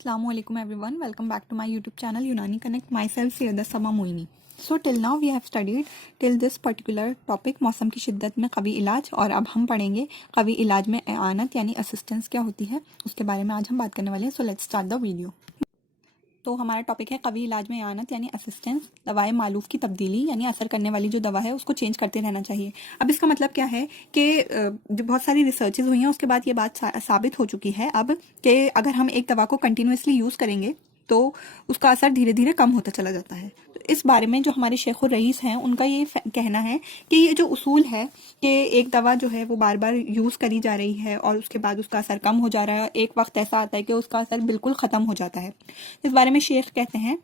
Assalamualaikum everyone, welcome back to my YouTube channel Unani Connect. Myself Sayyida Sama Moini. So till now we have studied till this particular topic मौसम की शिद्दत में कवी इलाज, और अब हम पढ़ेंगे कवी इलाज में आनत यानी असिस्टेंस क्या होती है उसके बारे में आज हम बात करने वाले हैं. So let's start the video. तो हमारा टॉपिक है कवी इलाज में आनत यानी असिस्टेंस. दवाएं मालूफ की तब्दीली यानी असर करने वाली जो दवा है उसको चेंज करते रहना चाहिए. अब इसका मतलब क्या है कि बहुत सारी रिसर्चेज हुई हैं, उसके बाद ये बात साबित हो चुकी है अब कि अगर हम एक दवा को कंटिन्यूसली यूज़ करेंगे तो उसका असर धीरे धीरे कम होता चला जाता है. तो इस बारे में जो हमारे शेखुर रईस हैं उनका ये कहना है कि ये जो उसूल है कि एक दवा जो है वो बार बार यूज़ करी जा रही है और उसके बाद उसका असर कम हो जा रहा है, एक वक्त ऐसा आता है कि उसका असर बिल्कुल ख़त्म हो जाता है. इस बारे में शेख कहते हैं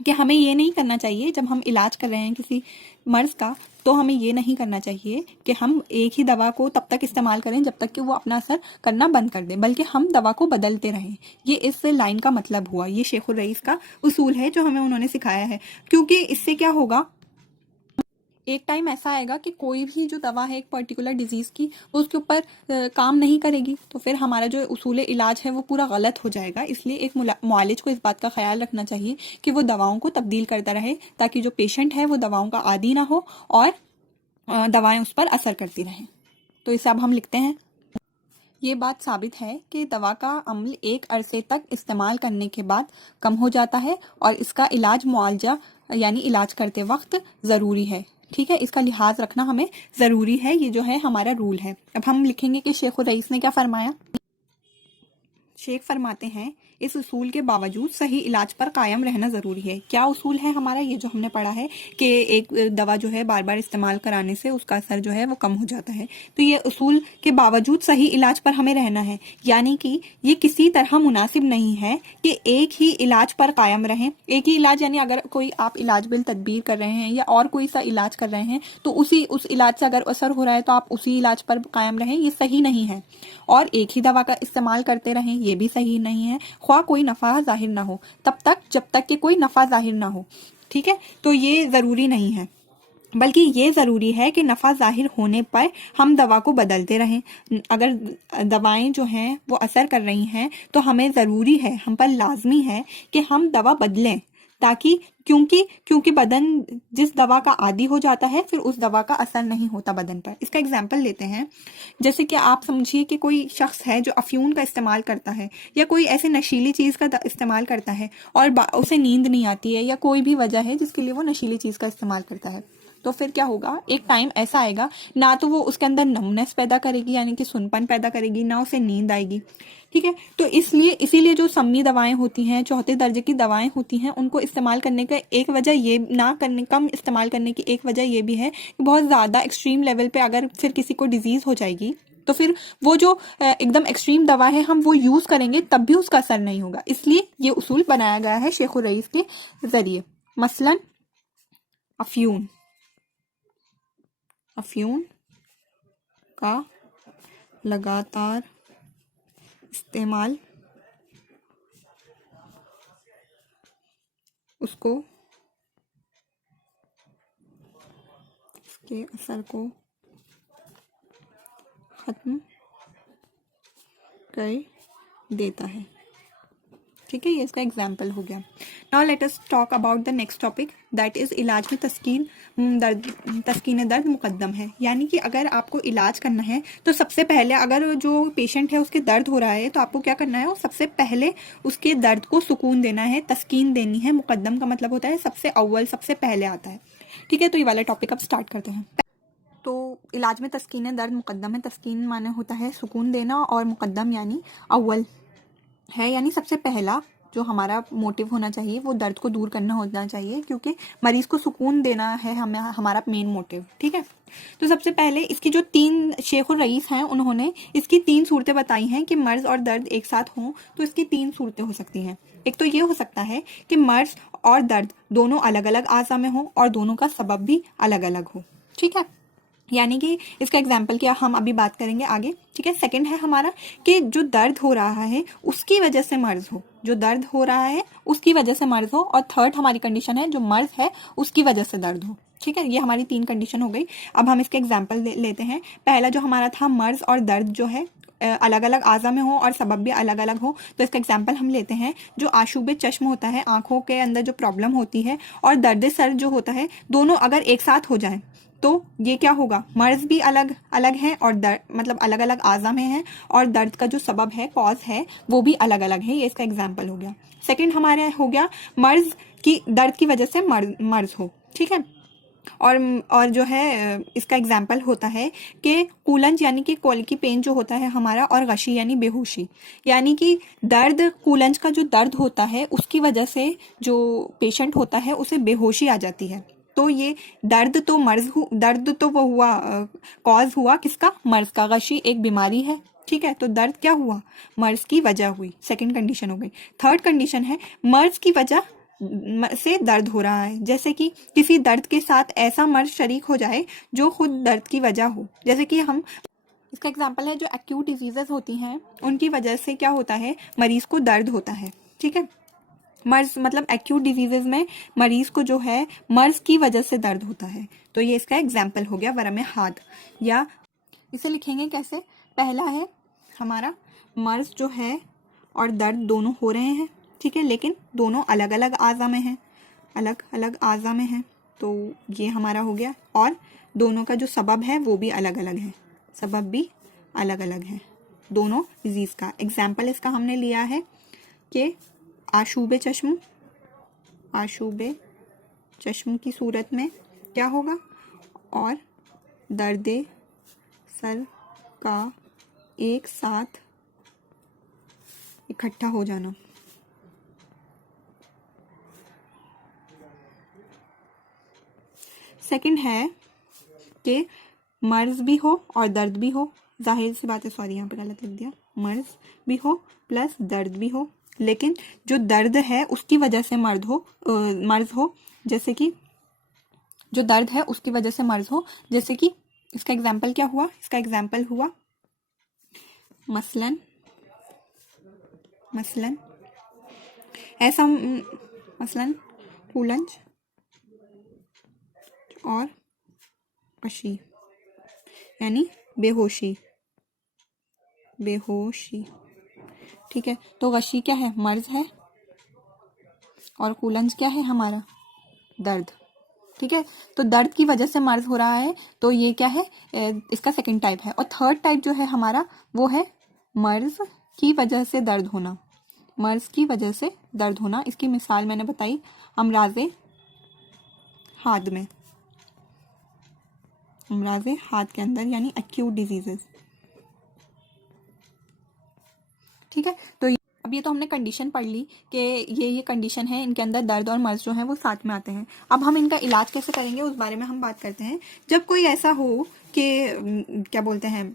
कि हमें ये नहीं करना चाहिए जब हम इलाज कर रहे हैं किसी मर्ज़ का, तो हमें ये नहीं करना चाहिए कि हम एक ही दवा को तब तक इस्तेमाल करें जब तक कि वो अपना असर करना बंद कर दे, बल्कि हम दवा को बदलते रहें. ये इस लाइन का मतलब हुआ. ये शेखुर रईस का उसूल है जो हमें उन्होंने सिखाया है, क्योंकि इससे क्या होगा, एक टाइम ऐसा आएगा कि कोई भी जो दवा है एक पर्टिकुलर डिजीज़ की वो उसके ऊपर काम नहीं करेगी, तो फिर हमारा जो उसूल इलाज है वो पूरा गलत हो जाएगा. इसलिए एक मुआलिज को इस बात का ख्याल रखना चाहिए कि वो दवाओं को तब्दील करता रहे ताकि जो पेशेंट है वो दवाओं का आदी ना हो और दवाएं उस पर असर करती रहें. तो इसे अब हम लिखते हैं. ये बात साबित है कि दवा का अमल एक अरसे तक इस्तेमाल करने के बाद कम हो जाता है और इसका इलाज मुआलजा यानी इलाज करते वक्त ज़रूरी है. ठीक है, इसका लिहाज रखना हमें ज़रूरी है. ये जो है हमारा रूल है. अब हम लिखेंगे कि शेखुर रईस ने क्या फरमाया. शेख फरमाते हैं इस उसूल के बावजूद सही इलाज पर कायम रहना ज़रूरी है. क्या उसूल है हमारा? ये जो हमने पढ़ा है कि एक दवा जो है बार बार इस्तेमाल कराने से उसका असर जो है वो कम हो जाता है. तो ये उसूल के बावजूद सही इलाज पर हमें रहना है, यानी कि ये किसी तरह मुनासिब नहीं है कि एक ही इलाज पर कायम रहें. एक ही इलाज यानी अगर कोई आप इलाज बिल तदबीर कर रहे हैं या और कोई सा इलाज कर रहे हैं तो उस इलाज से अगर असर हो रहा है तो आप उसी इलाज पर कायम रहें, ये सही नहीं है. और एक ही दवा का इस्तेमाल करते रहें, ये भी सही नहीं है, ख्वाह कोई नफ़ा जाहिर ना हो, तब तक जब तक कि कोई नफ़ा जाहिर ना हो. ठीक है, तो ये ज़रूरी नहीं है, बल्कि ये ज़रूरी है कि नफ़ा ज़ाहिर होने पर हम दवा को बदलते रहें. अगर दवाएं जो हैं वो असर कर रही हैं तो हमें ज़रूरी है, हम पर लाजमी है कि हम दवा बदलें, ताकि क्योंकि बदन जिस दवा का आदी हो जाता है फिर उस दवा का असर नहीं होता बदन पर. इसका एग्जाम्पल लेते हैं. जैसे कि आप समझिए कि कोई शख्स है जो अफ्यून का इस्तेमाल करता है या कोई ऐसे नशीली चीज़ का इस्तेमाल करता है और उसे नींद नहीं आती है या कोई भी वजह है जिसके लिए वो नशीली चीज़ का इस्तेमाल करता है. तो फिर क्या होगा, एक टाइम ऐसा आएगा ना तो वो उसके अंदर नमनेस पैदा करेगी यानी कि सुनपन पैदा करेगी, ना उसे नींद आएगी. ठीक है, तो इसीलिए जो सम्मी दवाएं होती हैं, चौथे दर्जे की दवाएं होती हैं, उनको इस्तेमाल करने का एक वजह ये कम इस्तेमाल करने की एक वजह ये भी है कि बहुत ज़्यादा एक्सट्रीम लेवल पे अगर फिर किसी को डिजीज़ हो जाएगी तो फिर वो जो एकदम एक्सट्रीम दवा है हम वो यूज़ करेंगे तब भी उसका असर नहीं होगा. इसलिए ये उसूल बनाया गया है शेखुर रईस के ज़रिए. मसलन अफ्यून का लगातार इस्तेमाल उसके असर को ख़त्म कर देता है. ठीक है, ये इसका एग्जाम्पल हो गया. Now let us talk about the next topic, that is इलाज में तस्कीन दर्द मुकद्दम है. यानी कि अगर आपको इलाज करना है तो सबसे पहले अगर जो पेशेंट है उसके दर्द हो रहा है तो आपको क्या करना है, वो सबसे पहले उसके दर्द को सुकून देना है, तस्कीन देनी है. मुकद्दम का मतलब होता है सबसे अव्वल, सबसे पहले आता है. ठीक है, तो ये वाला टॉपिक अब स्टार्ट करते हैं. तो इलाज में तस्कीन दर्द मुकद्दम है. तस्कीन माने होता है सुकून देना और मुकद्दम यानी अव्वल है, यानी सबसे पहला जो हमारा मोटिव होना चाहिए वो दर्द को दूर करना होना चाहिए, क्योंकि मरीज़ को सुकून देना है हमारा मेन मोटिव. ठीक है, तो सबसे पहले इसकी जो 3 शेखुर रईस हैं उन्होंने इसकी 3 सूरतें बताई हैं कि मर्ज़ और दर्द एक साथ हों तो इसकी 3 सूरतें हो सकती हैं. एक तो ये हो सकता है कि मर्ज़ और दर्द दोनों अलग अलग आज़ा में हो और दोनों का सबब भी अलग अलग हो. ठीक है, यानी कि इसका एग्जाम्पल क्या हम अभी बात करेंगे आगे. ठीक है, सेकंड है हमारा कि जो दर्द हो रहा है उसकी वजह से मर्ज हो, जो दर्द हो रहा है उसकी वजह से मर्ज हो. और थर्ड हमारी कंडीशन है जो मर्ज है उसकी वजह से दर्द हो. ठीक है, ये हमारी 3 कंडीशन हो गई. अब हम इसके एग्जाम्पल लेते हैं. पहला जो हमारा था मर्ज और दर्द जो है अलग अलग आज़ा में हो और सबब भी अलग अलग हो। तो इसका एग्जाम्पल हम लेते हैं, जो आशूब चश्म होता है, आँखों के अंदर जो प्रॉब्लम होती है, और दर्द सर जो होता है, दोनों अगर एक साथ हो जाएं तो ये क्या होगा, मर्ज भी अलग अलग है और दर्द मतलब अलग अलग आज़ा में है, और दर्द का जो सबब है, कॉज है, वो भी अलग अलग है। ये इसका एग्जाम्पल हो गया। सेकंड हमारे हो गया मर्ज की, दर्द की वजह से मर्ज हो, ठीक है। और जो है इसका एग्जाम्पल होता है कि कूलंज यानी कि कॉलिकी पेन जो होता है हमारा, और गशी यानी बेहोशी, यानी कि दर्द, कूलंज का जो दर्द होता है उसकी वजह से जो पेशेंट होता है उसे बेहोशी आ जाती है। तो ये दर्द तो दर्द तो वो हुआ, कॉज हुआ किसका, मर्ज का। गशी एक बीमारी है, ठीक है, तो दर्द क्या हुआ, मर्ज की वजह हुई। सेकंड कंडीशन हो गई। थर्ड कंडीशन है मर्ज की वजह से दर्द हो रहा है, जैसे कि किसी दर्द के साथ ऐसा मर्ज शरीक हो जाए जो खुद दर्द की वजह हो। जैसे कि हम, इसका एग्जांपल है जो एक्यूट डिजीजेस होती हैं उनकी वजह से क्या होता है, मरीज को दर्द होता है, ठीक है। मर्ज मतलब एक्यूट डिजीजेज में मरीज को जो है मर्ज की वजह से दर्द होता है। तो ये इसका एग्जाम्पल हो गया वरम हाद। या इसे लिखेंगे कैसे, पहला है हमारा मर्ज जो है और दर्द दोनों हो रहे हैं, ठीक है, लेकिन दोनों अलग अलग आज़ा में हैं, अलग अलग आज़ा में हैं, तो ये हमारा हो गया। और दोनों का जो सबब है वो भी अलग अलग है, सबब भी अलग अलग है दोनों डिजीज़ का। एग्जाम्पल इसका हमने लिया है कि आशूब चश्म की सूरत में क्या होगा, और दर्द सर का एक साथ इकट्ठा हो जाना। सेकंड है कि मर्ज भी हो और दर्द भी हो, जाहिर सी बात है, सॉरी यहाँ पे गलत लिख दिया, मर्ज भी हो प्लस दर्द भी हो, लेकिन जो दर्द है उसकी वजह से मर्ज हो, जैसे कि जो दर्द है उसकी वजह से मर्ज हो, जैसे कि इसका एग्जाम्पल क्या हुआ, इसका एग्जाम्पल हुआ मसलन ऐसा, मसलन कूलंज और गशी यानी बेहोशी, ठीक है। तो गशी क्या है, मर्ज है, और कूलंज क्या है हमारा, दर्द, ठीक है। तो दर्द की वजह से मर्ज हो रहा है, तो ये क्या है, इसका सेकंड टाइप है। और थर्ड टाइप जो है हमारा वो है मर्ज की वजह से दर्द होना, मर्ज की वजह से दर्द होना। इसकी मिसाल मैंने बताई अमराज़े हाद में, अमराज़े हाद के अंदर यानी एक्यूट डिजीजेस, ठीक है। तो अब ये तो हमने कंडीशन पढ़ ली कि ये कंडीशन है, इनके अंदर दर्द और मर्ज जो है वो साथ में आते हैं। अब हम इनका इलाज कैसे करेंगे उस बारे में हम बात करते हैं। जब कोई ऐसा हो कि क्या बोलते हैं,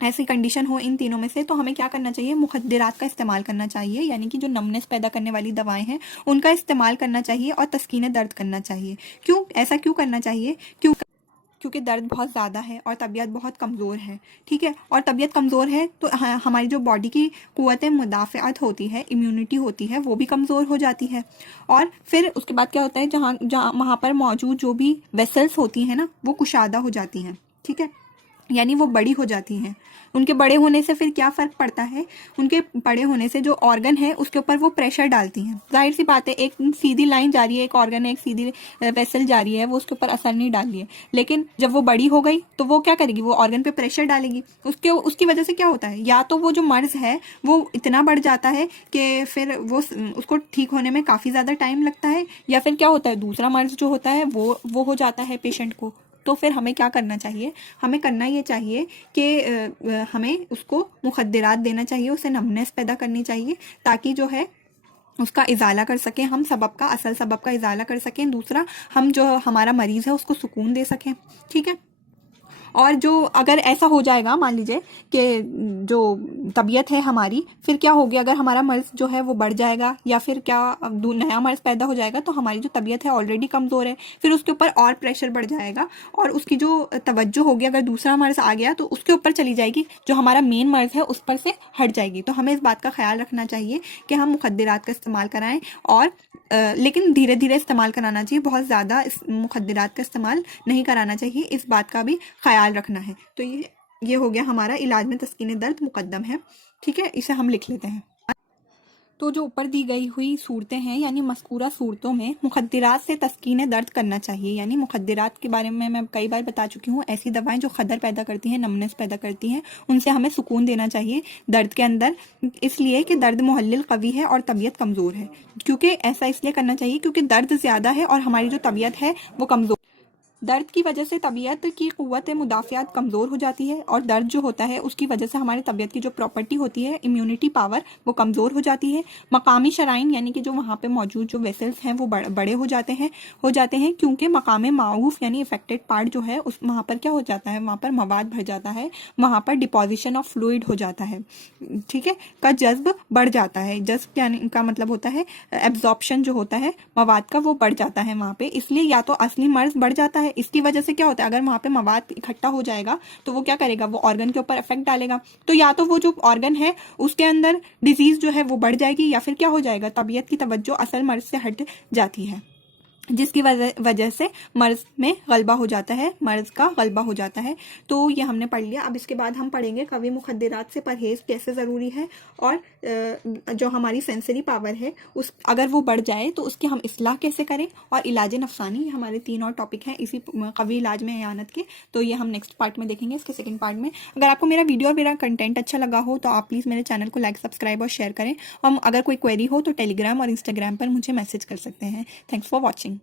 ऐसी कंडीशन हो इन तीनों में से, तो हमें क्या करना चाहिए, मुखद्दरात का इस्तेमाल करना चाहिए, यानी कि जो नमनेस पैदा करने वाली दवाएं हैं उनका इस्तेमाल करना चाहिए, और तस्कीन दर्द करना चाहिए। ऐसा क्यों करना चाहिए, क्योंकि दर्द बहुत ज़्यादा है और तबीयत बहुत कमज़ोर है, ठीक है। और तबीयत कमज़ोर है तो हमारी जो बॉडी की क़ुव्वत मुदाफ़अत होती है, इम्यूनिटी होती है, वो भी कमज़ोर हो जाती है। और फिर उसके बाद क्या होता है, जहाँ वहाँ पर मौजूद जो भी वेसल्स होती हैं ना, वो कुशादा हो जाती हैं, ठीक है, यानी वो बड़ी हो जाती हैं। उनके बड़े होने से फिर क्या फ़र्क पड़ता है, उनके बड़े होने से जो ऑर्गन है उसके ऊपर वो प्रेशर डालती हैं। जाहिर सी बात है, एक सीधी लाइन जा रही है, एक ऑर्गन है, एक सीधी वेसल जा रही है, वो उसके ऊपर असर नहीं डाल रही है। लेकिन जब वो बड़ी हो गई तो वो क्या करेगी, वो ऑर्गन पे प्रेशर डालेगी। उसकी वजह से क्या होता है, या तो वो जो मर्ज है वो इतना बढ़ जाता है कि फिर वो उसको ठीक होने में काफ़ी ज़्यादा टाइम लगता है, या फिर क्या होता है, दूसरा मर्ज जो होता है वो हो जाता है पेशेंट को। तो फिर हमें क्या करना चाहिए, हमें करना ये चाहिए कि हमें उसको मुखद्दरात देना चाहिए, उसे नमनेस पैदा करनी चाहिए, ताकि जो है उसका इजाला कर सकें हम, असल सबब का इजाला कर सकें। दूसरा, हम जो हमारा मरीज़ है उसको सुकून दे सकें, ठीक है। और जो अगर ऐसा हो जाएगा, मान लीजिए कि जो तबीयत है हमारी, फिर क्या होगी, अगर हमारा मर्ज जो है वो बढ़ जाएगा या फिर क्या नया मर्ज पैदा हो जाएगा, तो हमारी जो तबीयत है ऑलरेडी कमज़ोर है, फिर उसके ऊपर और प्रेशर बढ़ जाएगा, और उसकी जो तवज्जो होगी, अगर दूसरा मर्ज आ गया तो उसके ऊपर चली जाएगी, जो हमारा मेन मर्ज है उस पर से हट जाएगी। तो हमें इस बात का ख्याल रखना चाहिए कि हम मुखद्दरात का इस्तेमाल कराएं, और लेकिन धीरे धीरे इस्तेमाल कराना चाहिए, बहुत ज़्यादा मुखद्दरात का इस्तेमाल नहीं कराना चाहिए, इस बात का भी ख्याल रखना है। तो ये हो गया हमारा इलाज में तस्कीन दर्द मुकद्दम है। ठीक है, इसे हम लिख लेते हैं। तो जो ऊपर दी गई हुई सूरतें हैं यानी मज़कूरा सूरतों में मुखद्दिरात से तस्कीन दर्द करना चाहिए। यानी मुखद्दिरात के बारे में मैं कई बार बता चुकी हूँ, ऐसी दवाएं जो खदर पैदा करती हैं, नमनेस पैदा करती हैं, उनसे हमें सुकून देना चाहिए दर्द के अंदर, इसलिए कि दर्द मुहल्लिल कवी है और तबीयत कमज़ोर है। क्योंकि ऐसा इसलिए करना चाहिए क्योंकि दर्द ज़्यादा है और हमारी जो तबीयत है वो कमज़ोर। दर्द की वजह से तबीयत की क़ुव्वत मुदाफ़ियात कमज़ोर हो जाती है और दर्द जो होता है उसकी वजह से हमारी तबीयत की जो प्रॉपर्टी होती है, इम्यूनिटी पावर, वो कमज़ोर हो जाती है। मकामी शराइन यानी कि जो वहाँ पे मौजूद जो वेसल्स हैं वो बड़े हो जाते हैं क्योंकि मकाम माऊफ यानी इफेक्टेड पार्ट जो है उस वहाँ पर क्या हो जाता है, वहाँ पर मवाद भर जाता है, वहाँ पर डिपॉजिशन ऑफ फ्लूइड हो जाता है। ठीक है, का जज्ब बढ़ जाता है। जज्ब यानी का मतलब होता है एब्जॉर्प्शन जो होता है मवाद का, वो बढ़ जाता है वहाँ पे, इसलिए या तो असली मर्ज बढ़ जाता है। इसकी वजह से क्या होता है, अगर वहाँ पे मवाद इकट्ठा हो जाएगा तो वो क्या करेगा, वो ऑर्गन के ऊपर इफेक्ट डालेगा, तो या तो वो जो ऑर्गन है उसके अंदर डिजीज जो है वो बढ़ जाएगी, या फिर क्या हो जाएगा, तबीयत की तवज्जो असल मर्ज से हट जाती है, जिसकी वजह से मर्ज में गलबा हो जाता है, मर्ज का गलबा हो जाता है। तो ये हमने पढ़ लिया। अब इसके बाद हम पढ़ेंगे कवी मुखद्दिरात से परहेज कैसे ज़रूरी है, और जो हमारी सेंसरी पावर है उस अगर वो बढ़ जाए तो उसकी हम इस्लाह कैसे करें, और इलाज नफसानी, हमारे 3 और टॉपिक हैं इसी कवी इलाज में अयानत के। तो ये हम नेक्स्ट पार्ट में देखेंगे, इसके सेकंड पार्ट में। अगर आपको मेरा वीडियो और मेरा कंटेंट अच्छा लगा हो तो आप प्लीज़ मेरे चैनल को लाइक, सब्सक्राइब और शेयर करें। और अगर कोई क्वेरी हो तो टेलीग्राम और इंस्टाग्राम पर मुझे मैसेज कर सकते हैं। Thanks for watching.